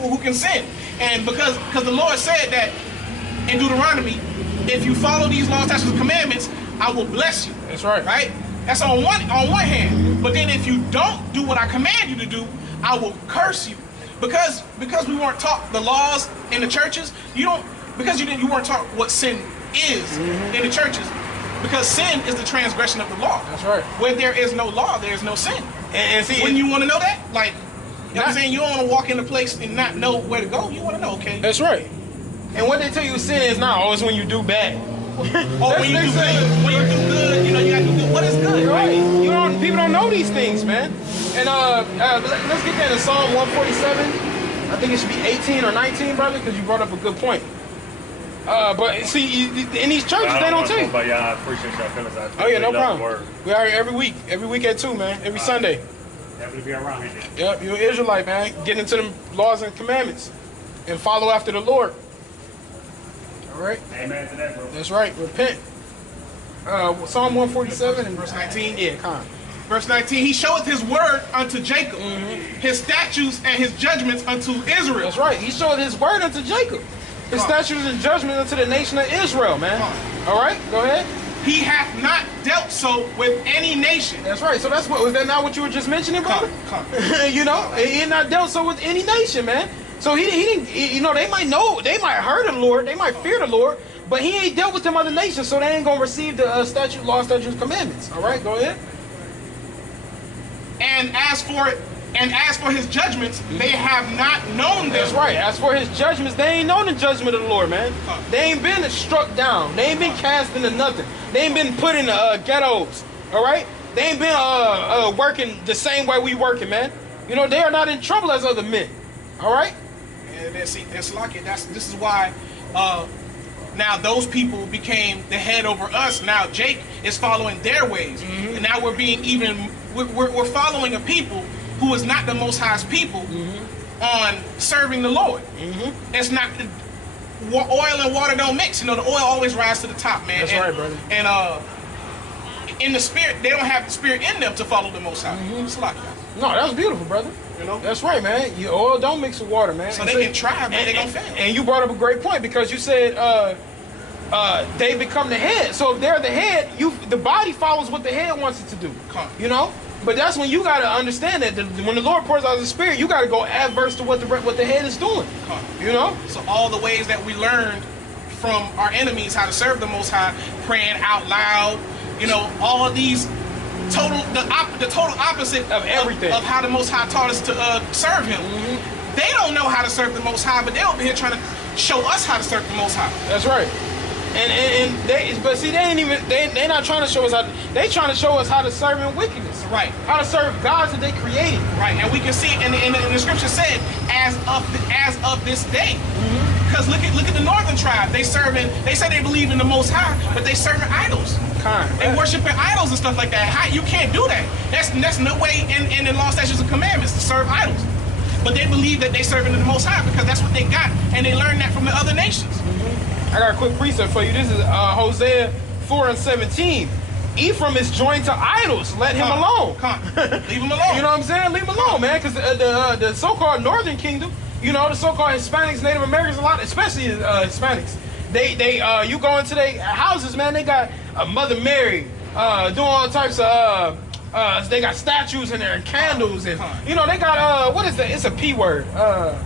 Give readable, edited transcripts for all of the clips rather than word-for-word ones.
people who can sin. And because the Lord said that in Deuteronomy, if you follow these laws, statutes, and commandments, I will bless you. That's right. Right? That's on one hand. But then if you don't do what I command you to do, I will curse you. Because we weren't taught the laws in the churches, you weren't taught what sin is in the churches. Because sin is the transgression of the law. That's right. Where there is no law, there is no sin. And see, when you want to know that, like, you know what I'm saying, you don't want to walk in a place and not know where to go. You want to know, okay? That's right. And what they tell you sin is not always when you do bad. Or when you do good. When you do good, you know, you got to do good. What is good? Right. People don't know these things, man. And let's get that in Psalm 147. I think it should be 18 or 19, brother, because you brought up a good point. But see, in these churches, they don't tell you. But yeah, I appreciate y'all feelings. Oh yeah, no problem. We are here every week at 2, man. Every Sunday. Happy to be around here. Yep, you're an Israelite, man. Get into the laws and commandments and follow after the Lord. All right. Amen to that, bro. That's right. Repent. Psalm 147 and verse 19. Yeah, come on. Verse 19. He showeth his word unto Jacob, his statutes and his judgments unto Israel. That's right. He showed his word unto Jacob, his statutes and judgments unto the nation of Israel, man. All right, go ahead. He hath not dealt so with any nation. That's right. So was that not what you were just mentioning, brother? You know, he had not dealt so with any nation, man. So he didn't, you know, they might heard of the Lord, they might fear the Lord, but he ain't dealt with them other nations, so they ain't gonna receive the law, statutes, commandments. All right, go ahead. And as for his judgments, they have not known them. That's right. As for his judgments, they ain't known the judgment of the Lord, man. They ain't been struck down. They ain't been cast into nothing. They ain't been put in ghettos. All right. They ain't been working the same way we working, man. You know, they are not in trouble as other men. All right. And that's like it. This is why. Now those people became the head over us. Now Jake is following their ways, and now we're following a people who is not the Most High's people on serving the Lord. It's not oil and water don't mix. You know, the oil always rises to the top, man. That's right, brother. And in the spirit, they don't have the spirit in them to follow the Most High. It's like that. No, that was beautiful, brother. You know, that's right, man. Your oil don't mix with water, man. So they can try, but they gonna fail. And you brought up a great point because you said they become the head. So if they're the head, the body follows what the head wants it to do. You know. But that's when you gotta understand that when the Lord pours out His Spirit, you gotta go adverse to what the head is doing. You know. So all the ways that we learned from our enemies how to serve the Most High, praying out loud, you know, all of these the total opposite of everything of how the Most High taught us to serve Him. They don't know how to serve the Most High, but they're over here trying to show us how to serve the Most High. That's right. But see, they're not trying to show us how. They trying to show us how to serve in wickedness. Right. How to serve gods that they created. Right. And we can see, and the scripture said, as of this day. Because look at the northern tribe. They say they believe in the Most High, but they serving idols. They worshiping idols and stuff like that. You can't do that. That's no way in the law, statutes, and commandments to serve idols. But they believe that they serving the Most High because that's what they got, and they learned that from the other nations. I got a quick precept for you. This is Hosea 4:17. Ephraim is joined to idols. Let him alone. Leave him alone. You know what I'm saying? Leave him alone, man. Because the so-called Northern Kingdom, you know, the so-called Hispanics, Native Americans, a lot, especially Hispanics. You go into their houses, man. They got Mother Mary, doing all types of. They got statues in there and candles, and you know they got what is that? It's a P word. I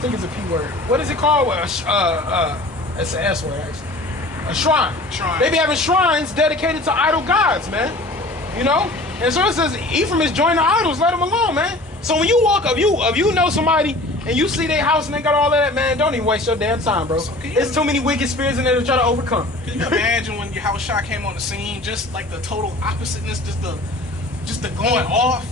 think it's a P word. What is it called? It's an S word actually. A shrine. They be having shrines dedicated to idol gods, man. You know? And so it says Ephraim is joined to idols, let them alone, man. So when you walk up, if you know somebody and you see their house and they got all of that, man, don't even waste your damn time, bro. So there's too many wicked spirits in there to try to overcome. Can you imagine when Yahushua came on the scene, just like the total oppositeness, just the going off?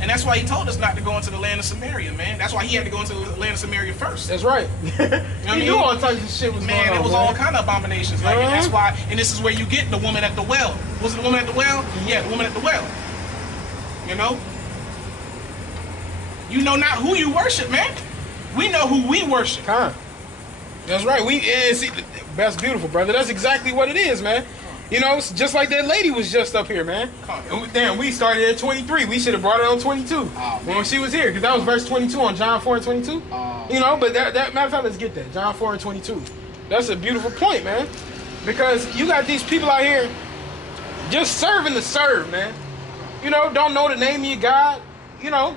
And that's why he told us not to go into the land of Samaria, man. That's why he had to go into the land of Samaria first. That's right. He knew all types of shit was going on. Man, it was all kind of abominations. Like, and that's why, and this is where you get the woman at the well. Was it the woman at the well? Yeah, the woman at the well. You know? You know not who you worship, man. We know who we worship. That's right. See, that's beautiful, brother. That's exactly what it is, man. You know, it's just like that lady was just up here, man. Damn, we started at 23. We should have brought it on 22 when she was here, because that was verse 22 on John 4 and 22. You know, but that matter of fact, let's get that. John 4 and 22. That's a beautiful point, man. Because you got these people out here just serving to serve, man. You know, don't know the name of your God. You know,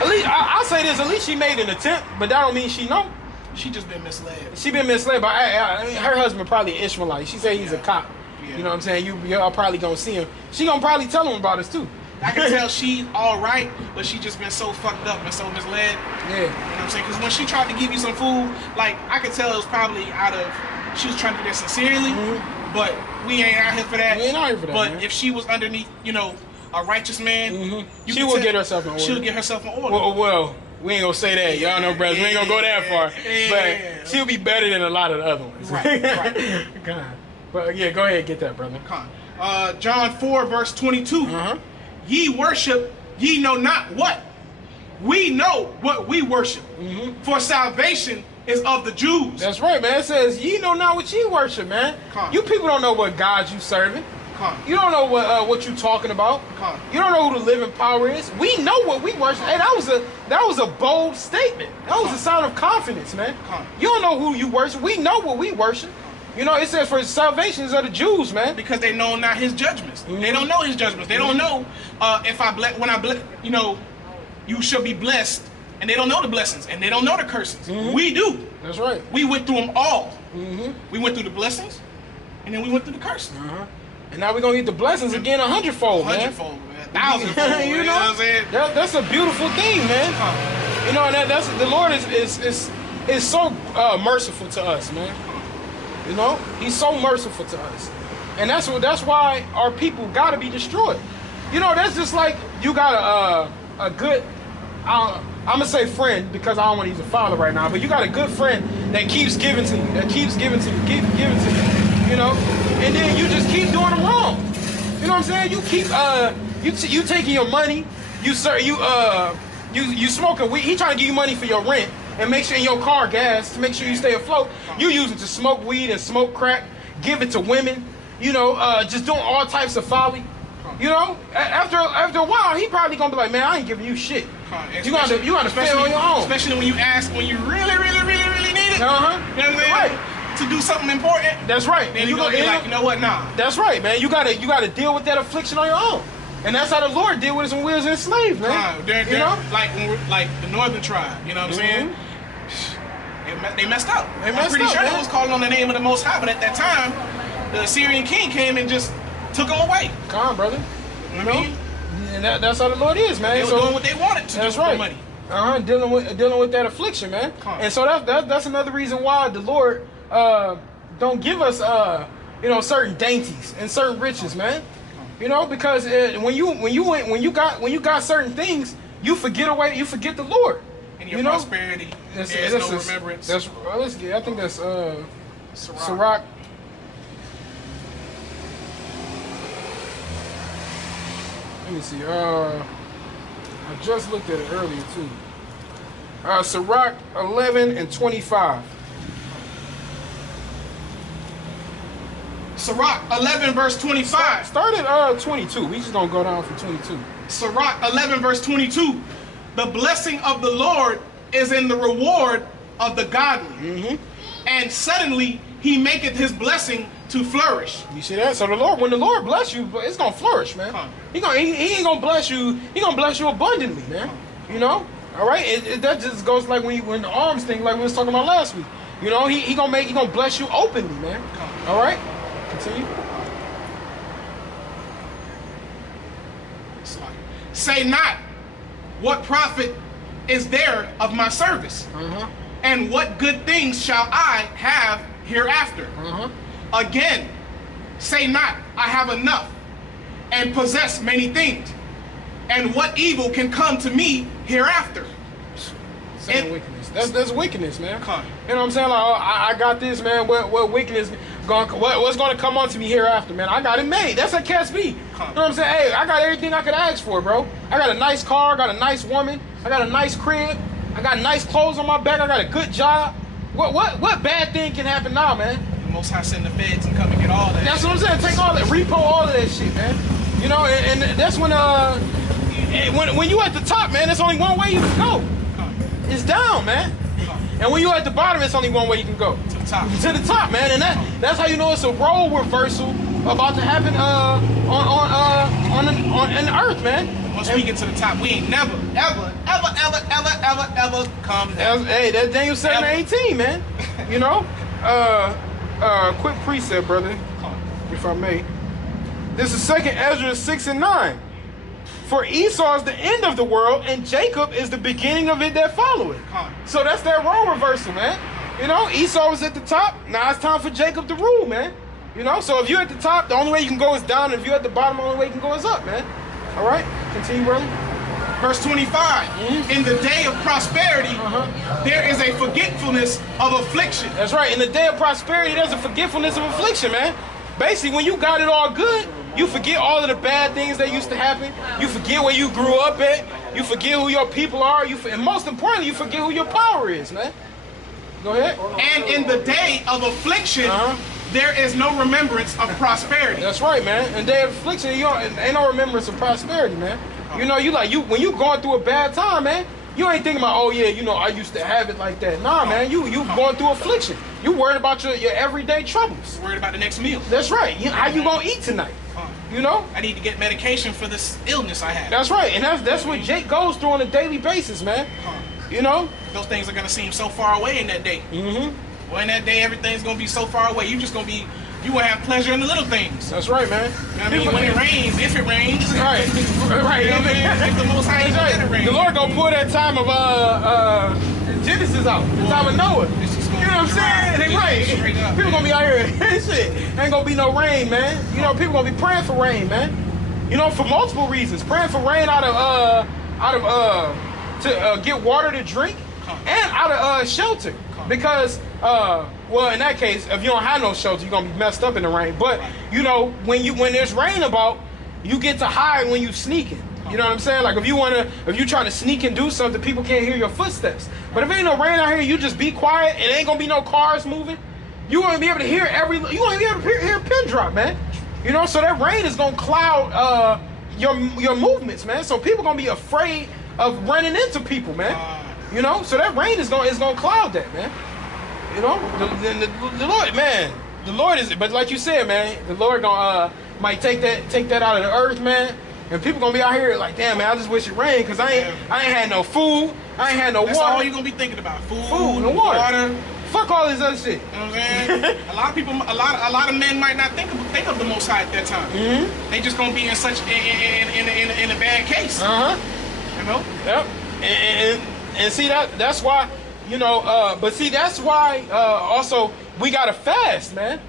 at least I'll say this: at least she made an attempt, but that don't mean she know. She just been misled. She been misled by her husband, probably an Ishmaelite. She said he's a cop. Yeah. You know what I'm saying? Y'all probably gonna see him. She gonna probably tell him about us too. I can tell she's all right, but she just been so fucked up and so misled. Yeah. You know what I'm saying? Because when she tried to give you some food, like, I could tell it was probably out of, she was trying to do that sincerely, but we ain't out here for that. We ain't out here for that, But man. if she was underneath, you know, a righteous man, She will get herself in order. She'll get herself in order. Well, we ain't gonna say that. Y'all know, brothers. We ain't gonna go that far. But she'll be better than a lot of the other ones. Right. God. But yeah, go ahead and get that, brother. John 4, verse 22. Ye worship, ye know not what. We know what we worship. For salvation is of the Jews. That's right, man. It says, ye know not what ye worship, man. You people don't know what God you serving. You don't know what you talking about. You don't know who the living power is. We know what we worship. Hey, that was a bold statement. That was a sign of confidence, man. You don't know who you worship. We know what we worship. You know, it says for salvation is of the Jews, man. Because they know not his judgments. They don't know his judgments. They don't know if I bless, when I bless, you know, you shall be blessed. And they don't know the blessings. And they don't know the curses. We do. That's right. We went through them all. We went through the blessings. And then we went through the curses. And now we're gonna get the blessings again 100-fold, man. 100-fold, man. 1,000-fold. You know what I'm saying? That's a beautiful thing, man. You know, and that's the Lord is so merciful to us, man. You know, He's so merciful to us, and that's why our people gotta be destroyed. You know, that's just like you got a good. I'm gonna say friend because I don't want to use a father right now, but you got a good friend that keeps giving to you, giving to you. You know, and then you just keep doing them wrong. You know what I'm saying? You keep you taking your money. You smoking weed. He trying to give you money for your rent and make sure in your car gas to make sure you stay afloat. You use it to smoke weed and smoke crack. Give it to women. You know, just doing all types of folly. You know, after a while, he probably gonna be like, man, I ain't giving you shit. You gotta feel on your own. Especially when you ask when you really need it. You know what I'm saying? Right. To do something important. That's right. Then you gonna be like, you know what? Nah. That's right, man. You gotta deal with that affliction on your own. And that's how the Lord deal with us when we was enslaved, man. You know, like the Northern tribe. You know what I'm saying? They messed up. I'm pretty sure they was calling on the name of the Most High, but at that time, the Assyrian king came and just took them away. Come on, brother. You know what I mean? And that's how the Lord is, man. They were doing what they wanted to do with their money. Dealing with that affliction, man. And so that's another reason why the Lord don't give us certain dainties and certain riches, man. You know, because when you got certain things, you forget the Lord. And your prosperity, there's no remembrance. I think that's Sirach. Let me see. I just looked at it earlier too. Sirach 11 and 25. Sirach 11 verse 25. Start at 22. We just gonna go down from 22. Sirach 11 verse 22. The blessing of the Lord is in the reward of the godly. And suddenly he maketh his blessing to flourish. You see that? So when the Lord bless you, it's gonna flourish, man. He ain't gonna bless you. He gonna bless you abundantly, man. You know? All right. That just goes like when the arms thing, like we was talking about last week. You know, he gonna bless you openly, man. All right. Continue. Say not, what profit is there of my service? And what good things shall I have hereafter? Again, say not, I have enough and possess many things. And what evil can come to me hereafter? Wickedness. That's wickedness, man. You know what I'm saying? Like, I got this, man. What wickedness? What's going to come onto me hereafter, man? I got it made. That's a catch me. You know what I'm saying? Hey, I got everything I could ask for, bro. I got a nice car. I got a nice woman. I got a nice crib. I got nice clothes on my back. I got a good job. What bad thing can happen now, man? The Most High send the feds and come and get all that. That's what I'm saying. Take all that, repo all of that shit, man. You know, and that's when you at the top, man, there's only one way you can go. It's down, man. And when you at the bottom, it's only one way you can go. To the top. To the top, man. And that's how you know it's a role reversal about to happen on the earth, man. Once we get to the top, we ain't never, ever come down. Hey, that's Daniel 7:18, man. You know? Quick precept, brother, if I may. This is 2nd Ezra 6:9. For Esau is the end of the world, and Jacob is the beginning of it that followeth. So that's that role reversal, man. You know, Esau was at the top. Now it's time for Jacob to rule, man. You know, so if you're at the top, the only way you can go is down. If you're at the bottom, the only way you can go is up, man. All right, continue, brother. Verse 25. In the day of prosperity, there is a forgetfulness of affliction. That's right. In the day of prosperity, there's a forgetfulness of affliction, man. Basically, when you got it all good, you forget all of the bad things that used to happen. You forget where you grew up at. You forget who your people are. And most importantly, you forget who your power is, man. Go ahead. And in the day of affliction, there is no remembrance of prosperity. That's right, man. In the day of affliction, ain't no remembrance of prosperity, man. You know, when you going through a bad time, man, you ain't thinking about, oh yeah, you know, I used to have it like that. Nah, man, you going through affliction. You worried about your everyday troubles. Worried about the next meal. That's right. How you gonna eat tonight? You know? I need to get medication for this illness I have. That's right, and that's what Jake goes through on a daily basis, man. You know? Those things are gonna seem so far away in that day. Well, in that day, everything's gonna be so far away. You just gonna be, you will have pleasure in the little things. That's right, man. You know what I mean? When it rains, if it rains. Right. Right. You know what I mean? If the Most High ain't let it rain. The Lord gonna pull that time of Genesis out, the time of Noah. You know what I'm saying? They right. People gonna be out here and shit. Ain't gonna be no rain, man. You know, people gonna be praying for rain, man. You know, for multiple reasons. Praying for rain to get water to drink and out of shelter. Because well, in that case, if you don't have no shelter, you're gonna be messed up in the rain. But you know, when there's rain about, you get to hide when you sneaking. You know what I'm saying? Like if you trying to sneak and do something, people can't hear your footsteps. But if ain't no rain out here, you just be quiet. It ain't gonna be no cars moving. You won't be able to hear you won't be able to hear a pin drop, man. You know, so that rain is gonna cloud your movements, man. So people gonna be afraid of running into people, man. You know, so that rain is gonna cloud that, man. You know, the Lord, man. The Lord is, but like you said, man, the Lord gonna might take that out of the earth, man. And people gonna be out here like, damn, man, I just wish it rained because I ain't had no food, I ain't had no That's water. all you gonna be thinking about: food and water. Fuck all this other shit. You know what I'm saying? A lot of people, a lot of men might not think of the Most High at that time. They just gonna be in such in a bad case. You know? Yep. And see that's why, you know. But see that's why also we gotta fast, man.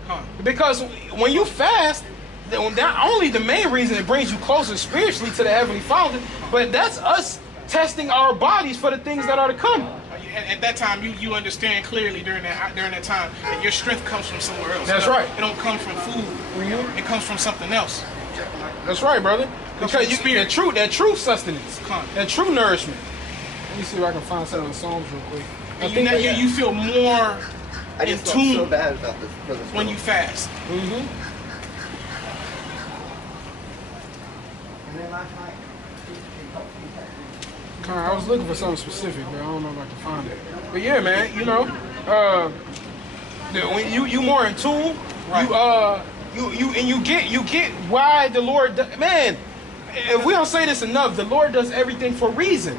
Because when you fast, not only the main reason it brings you closer spiritually to the Heavenly Father, but that's us testing our bodies for the things that are to come. At that time, you understand clearly during that time that your strength comes from somewhere else. That's right. It don't come from food. It comes from something else. That's right, brother. Because that true sustenance, that true nourishment. Let me see if I can find some of the songs real quick. You feel more in tune so bad about this when you fast. I was looking for something specific, but I don't know if I can find it. But yeah, man, you know, when you more in tune, right. you get why the Lord man. If we don't say this enough, the Lord does everything for a reason.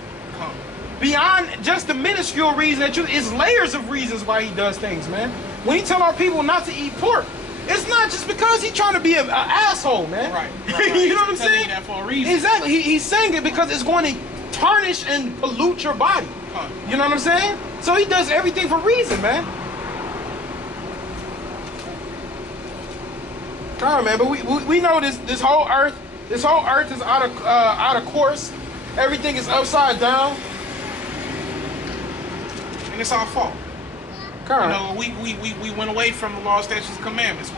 Beyond just the minuscule reason it's layers of reasons why He does things, man. When He tell our people not to eat pork, it's not just because He's trying to be an asshole, man. Right. You know what I'm saying? That for a reason. Exactly. He's saying it because it's going to tarnish and pollute your body. You know what I'm saying? So He does everything for a reason, man. Come on, man. But we know this whole earth is out of course. Everything is upside down, and it's our fault. Come you know, we went away from the law, statutes, and commandments.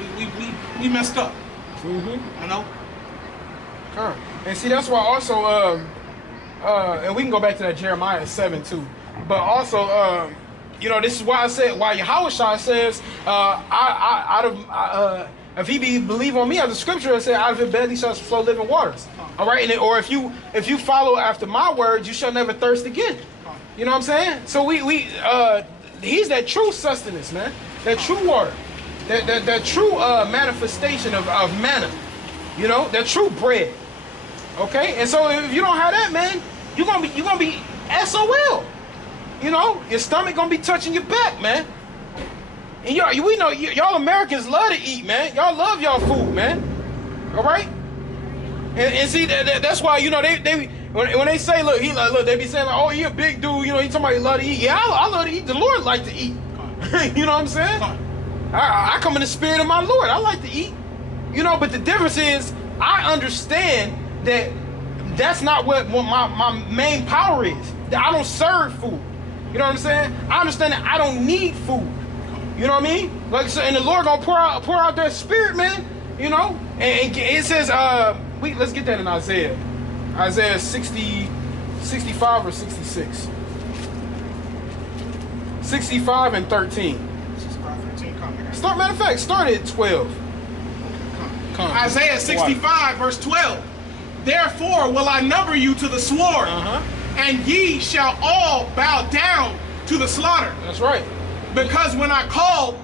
We messed up. You know. Come. And see, that's why also and we can go back to that Jeremiah 7 too. But also You know, this is why I said, why Yahushua says, if he believe on me, as the scripture said, out of his belly shall flow living waters. All right, or if you follow after my words, you shall never thirst again. You know what I'm saying? So he's that true sustenance, man. That true water, that true manifestation of manna. You know, that true bread. Okay, and so if you don't have that, man, you're gonna be SOL. You know, your stomach gonna be touching your back, man. And we know y'all Americans love to eat, man. Y'all love y'all food, man. All right. And see that's why, you know, they when they say look they be saying like, oh, he a big dude, you know, he talking about he love to eat. Yeah, I love to eat. The Lord like to eat. You know what I'm saying? I come in the spirit of my Lord. I like to eat. You know, but the difference is I understand that that's not what my main power is. That I don't serve food. You know what I'm saying? I understand that I don't need food. You know what I mean? Like, so, and the Lord gonna pour out that spirit, man. You know, and it says, let's get that in Isaiah 60, 65 or 66. 65 and 13. 65, 13, come. Matter of fact, start at 12. Come. Isaiah 65, verse 12. Therefore will I number you to the sword, and ye shall all bow down to the slaughter. That's right. Because when I called,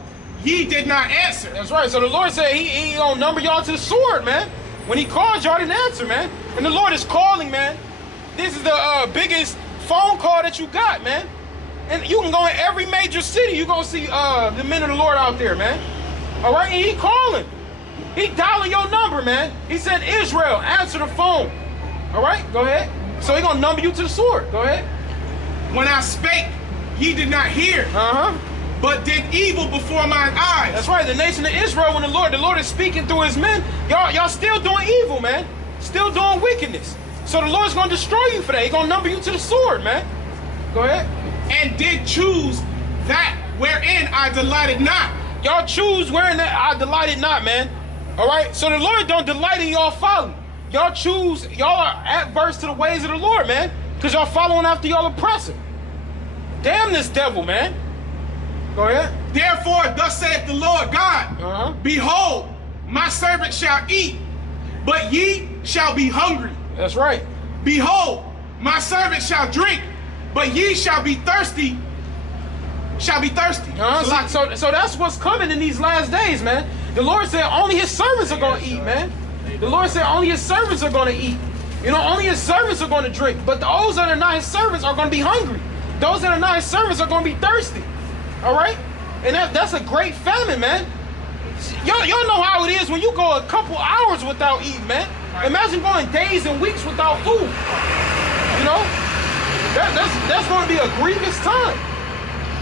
ye did not answer. That's right. So the Lord said he gonna number y'all to the sword, man. When he called, y'all didn't answer, man. And the Lord is calling, man. This is the biggest phone call that you got, man. And you can go in every major city. You're gonna see the men of the Lord out there, man. All right, and he calling. He dialing your number, man. He said, Israel, answer the phone. All right, go ahead. So he gonna number you to the sword. Go ahead. When I spake, ye did not hear. But did evil before mine eyes. That's right. The nation of Israel, when the Lord is speaking through his men, y'all still doing evil, man. Still doing wickedness. So the Lord's gonna destroy you for that. He's gonna number you to the sword, man. Go ahead. And did choose that wherein I delighted not. Y'all choose wherein that I delighted not, man. All right. So the Lord don't delight in y'all folly. Y'all choose. Y'all are adverse to the ways of the Lord, man, because y'all following after y'all oppressor. Damn this devil, man. Go ahead. Therefore, thus saith the Lord God, behold, my servant shall eat, but ye shall be hungry. That's right. Behold, my servant shall drink, but ye shall be thirsty. So that's what's coming in these last days, man. The Lord said only his servants are going to eat, man. The Lord said only his servants are going to eat. You know, only his servants are going to drink. But those that are not his servants are going to be hungry. Those that are not his servants are going to be thirsty. All right? And that's a great famine, man. Y'all know how it is when you go a couple hours without eating, man. Imagine going days and weeks without food. You know? That's going to be a grievous time.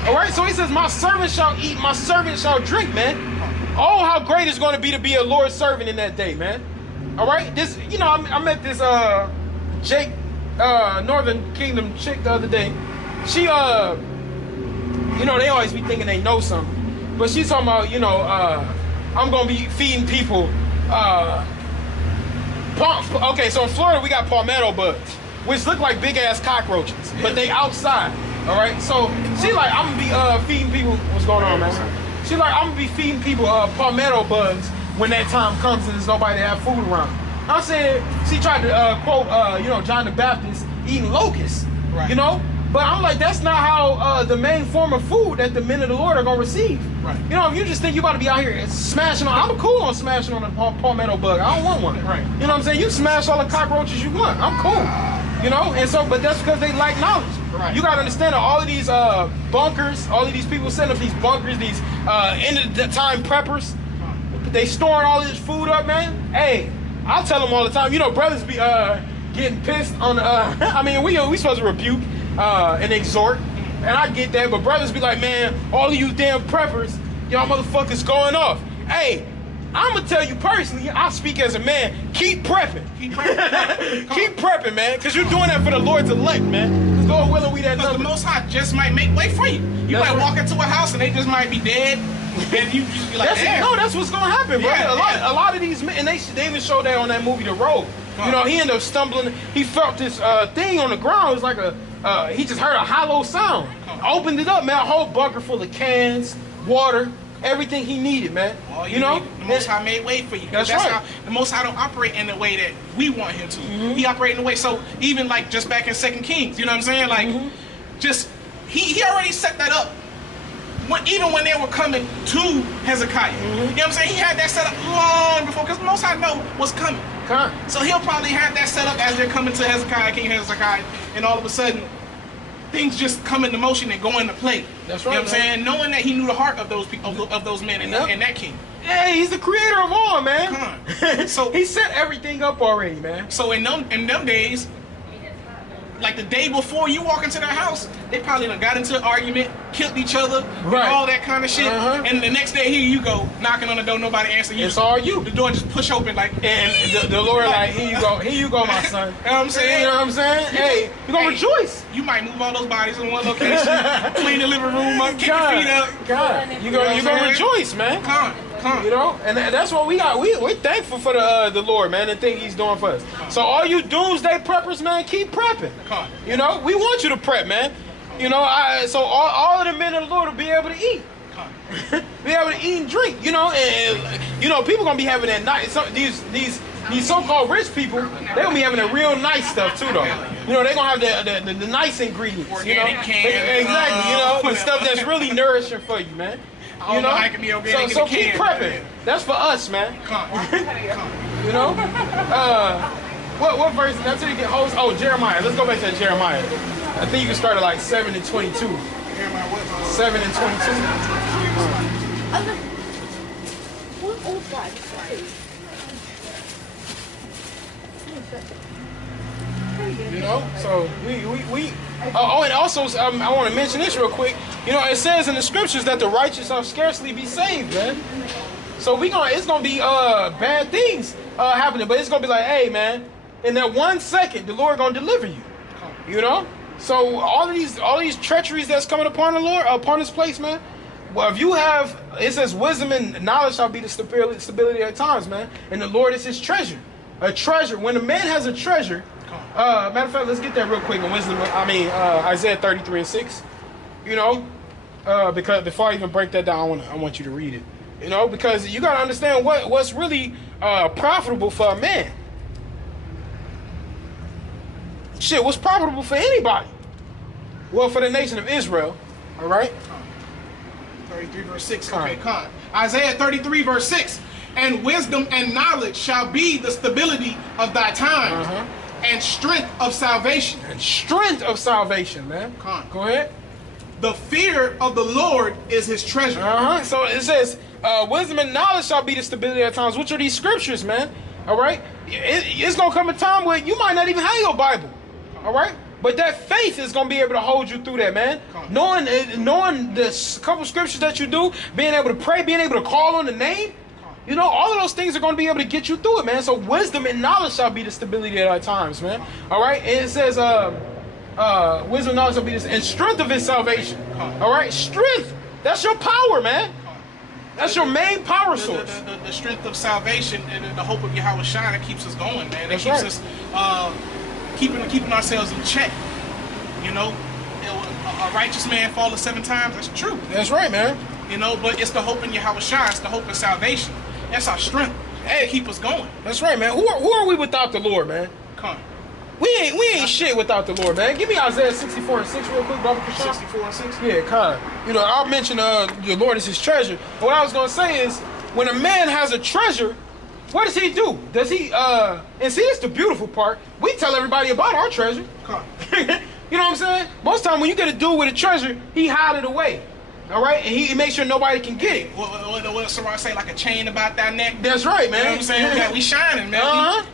All right? So he says, my servant shall eat, my servant shall drink, man. Oh, how great it's going to be a Lord's servant in that day, man. All right? This, you know, I met this Jake Northern Kingdom chick the other day. She, you know, they always be thinking they know something. But she's talking about, you know, I'm going to be feeding people. Okay, so in Florida, we got palmetto bugs, which look like big-ass cockroaches, but they outside, all right? So she like, I'm going to be feeding people. What's going on, man? She like, I'm going to be feeding people palmetto bugs when that time comes and there's nobody to have food around. I'm saying, she tried to quote, you know, John the Baptist eating locusts, you know? But I'm like, that's not how the main form of food that the men of the Lord are going to receive. Right. You know, if you just think you're about to be out here smashing on, I'm cool on smashing on a palmetto bug. I don't want one. Right. You know what I'm saying? You smash all the cockroaches you want. I'm cool. You know? And so, but that's because they lack knowledge. Right. You got to understand that all of these bunkers, all of these people setting up these bunkers, these end of the time preppers, they storing all this food up, man. Hey, I tell them all the time, you know, brothers be getting pissed on, I mean, we supposed to rebuke and exhort, and I get that, but brothers be like, man, all of you damn preppers, y'all motherfuckers going off. Hey, I'm gonna tell you personally, I speak as a man, keep prepping. Keep prepping. Keep prepping, man, because you're doing that for the Lord's elect, man. Because Lord willing, we that number. Because the Most High just might make way for you. You might walk into a house and they just might be dead, and you just be like, damn. No, that's what's gonna happen, bro. Yeah, a lot of these men, and they even showed that on that movie, The Road. You know, he ended up stumbling. He felt this thing on the ground. It was like a he just heard a hollow sound. Opened it up, man. A whole bucket full of cans, water, everything he needed, man. All you know, the Most High made way for you. That's right. How the Most High don't operate in the way that we want him to. He operate in the way. So even like just back in 2 Kings, you know what I'm saying? Like, just he already set that up. Even when they were coming to Hezekiah, you know what I'm saying? He had that set up long before, because the Most High know what's coming. So he'll probably have that set up as they're coming to Hezekiah, King Hezekiah, and all of a sudden, things just come into motion and go into play. That's right. You know what I'm saying? Knowing that he knew the heart of those people, of those men and that king. Yeah, he's the creator of all, man. So he set everything up already, man. So in them days, like the day before you walk into their house, they probably done got into an argument, killed each other, and all that kind of shit. And the next day, here you go, knocking on the door, nobody answering. It's all you. The door just push open like, and the Lord like, here you go, my son. You know what I'm saying? You know what I'm saying? Hey, you gonna rejoice. You might move all those bodies in one location, clean the living room up, kick your feet up. God, you gonna rejoice, man. Come on. You know, and that's what we got. We're thankful for the Lord, man, and the thing He's doing for us. So all you doomsday preppers, man, keep prepping. You know, we want you to prep, man. You know, so all of the men of the Lord will be able to eat. Be able to eat and drink. You know, and you know, people gonna be having that nice. These so-called rich people, they gonna be having the real nice stuff too, though. You know, they gonna have the nice ingredients. Organic exactly. You know, the stuff that's really nourishing for you, man. You know, I can be organic so keep prepping. That's for us, man. You know, what verse? That's till you get host. Oh, Jeremiah. Let's go back to Jeremiah. I think you can start at like 7 and 22. 7 and 22. What old guy? You know, so we oh, and also I want to mention this real quick. You know, it says in the scriptures that the righteous shall scarcely be saved, man. So it's gonna be bad things happening, but it's gonna be like, hey, man, in that 1 second, the Lord gonna deliver you. You know, so all these treacheries that's coming upon the Lord, upon His place, man. Well, if you have, it says wisdom and knowledge shall be the stability at times, man. And the Lord is His treasure, a treasure. When a man has a treasure. Matter of fact, let's get that real quick in wisdom. Isaiah 33 and 6. You know, because before I even break that down, I want you to read it. You know, because you gotta understand what's really profitable for a man. Shit, what's profitable for anybody? Well, for the nation of Israel, all right. 33 verse 6. Okay, come. Isaiah 33 verse 6. And wisdom and knowledge shall be the stability of thy times. And strength of salvation. And strength of salvation, man. Go ahead. The fear of the Lord is His treasure. So it says, wisdom and knowledge shall be the stability at times. Which are these scriptures, man? All right. It's gonna come a time where you might not even have your Bible. All right. But that faith is gonna be able to hold you through that, man. Knowing the couple scriptures that you do, being able to pray, being able to call on the name. You know, all of those things are going to be able to get you through it, man. So wisdom and knowledge shall be the stability at our times, man. All right? And it says, wisdom and knowledge shall be this, and strength of His salvation. All right? Strength. That's your power, man. That's your main power source. The strength of salvation and the hope of Yahweh Shai that keeps us going, man. That keeps us keeping ourselves in check. You know, a righteous man falleth 7 times. That's true. That's right, man. You know, but it's the hope in Yahweh Shai. It's the hope of salvation. That's our strength. Hey, keep us going. That's right, man. Who are we without the Lord, man? Come on. We ain't shit without the Lord, man. Give me Isaiah 64 and 6 real quick, Baba Kashan. 64 and 6? Yeah, kind of. You know, I'll mention the Lord is His treasure. But what I was going to say is, when a man has a treasure, what does he do? Does he, and see, that's the beautiful part. We tell everybody about our treasure. Come on. You know what I'm saying? Most time when you get a dude with a treasure, he hide it away. All right, and he makes sure nobody can get it. What Sarah say, like a chain about that neck? That's right, man. You know what I'm saying? We shining, man.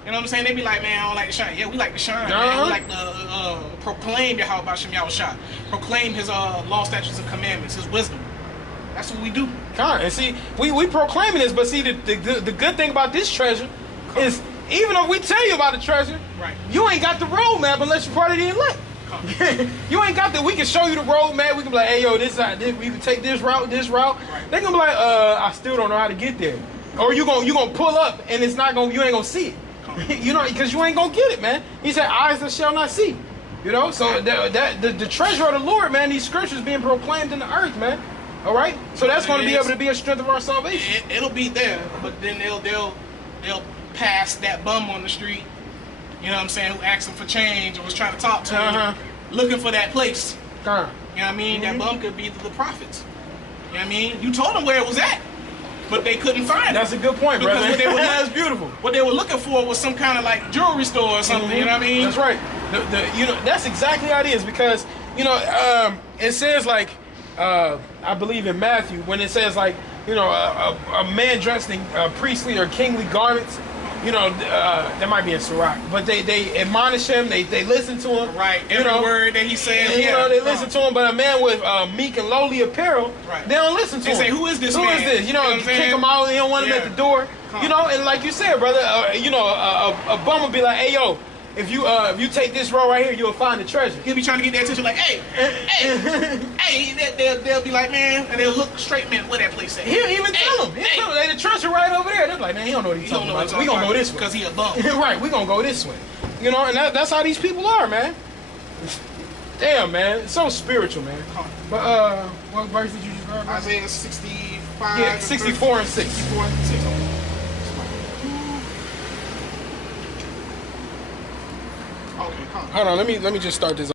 You know what I'm saying? They be like, man, I don't like to shine. Yeah, we like to shine, man. We like to proclaim Yahweh Bashem Yahweh Shai. Proclaim His law, statutes, and commandments, His wisdom. That's what we do. And see, we proclaiming this, but see, the good thing about this treasure is, even though we tell you about the treasure, you ain't got the roadmap unless you're part of the elect. You ain't got that. We can show you the road, man. We can be like, hey, yo, this we can take this route. They gonna be like, I still don't know how to get there. Or you gonna pull up and it's not gonna, you ain't gonna see it. You know, because you ain't gonna get it, man. He said, eyes that shall not see. You know, so the treasure of the Lord, man, these scriptures being proclaimed in the earth, man. All right, so that's going to be able to be a strength of our salvation. It'll be there, but then they'll pass that bum on the street. You know what I'm saying? Who asked him for change or was trying to talk to him, looking for that place. You know what I mean? That bum could be the prophets. You know what I mean? You told them where it was at, but they couldn't find it. That's a good point, brother. What they were, That's beautiful. What they were looking for was some kind of like jewelry store or something. You know what I mean? That's right. You know, that's exactly how it is, because you know it says like I believe in Matthew when it says like, you know, a man dressed in priestly or kingly garments. You know, that might be in Sirach, but they admonish him, they listen to him. Right, every word that he says. You know, they listen to him, but a man with meek and lowly apparel, they don't listen to him. They say, who is this man? Who is this? You know, kick him out, they don't want him at the door. You know, and like you said, brother, you know, a bum will be like, hey, yo, if you take this road right here, you'll find the treasure. He'll be trying to get their attention like, hey, they'll be like, man, and they'll look straight, man, where that place at. He'll even tell them. He'll tell them, the treasure right over there. They're like, man, he don't know what he's talking about. We gonna go this way. Because he a bum. Right, we gonna go this way. You know, and that's how these people are, man. Damn, man, it's so spiritual, man. But what verse did you just grab? Isaiah 65. Yeah, 64 and 6. 64 and 6. Okay, Hold on, let me just start this.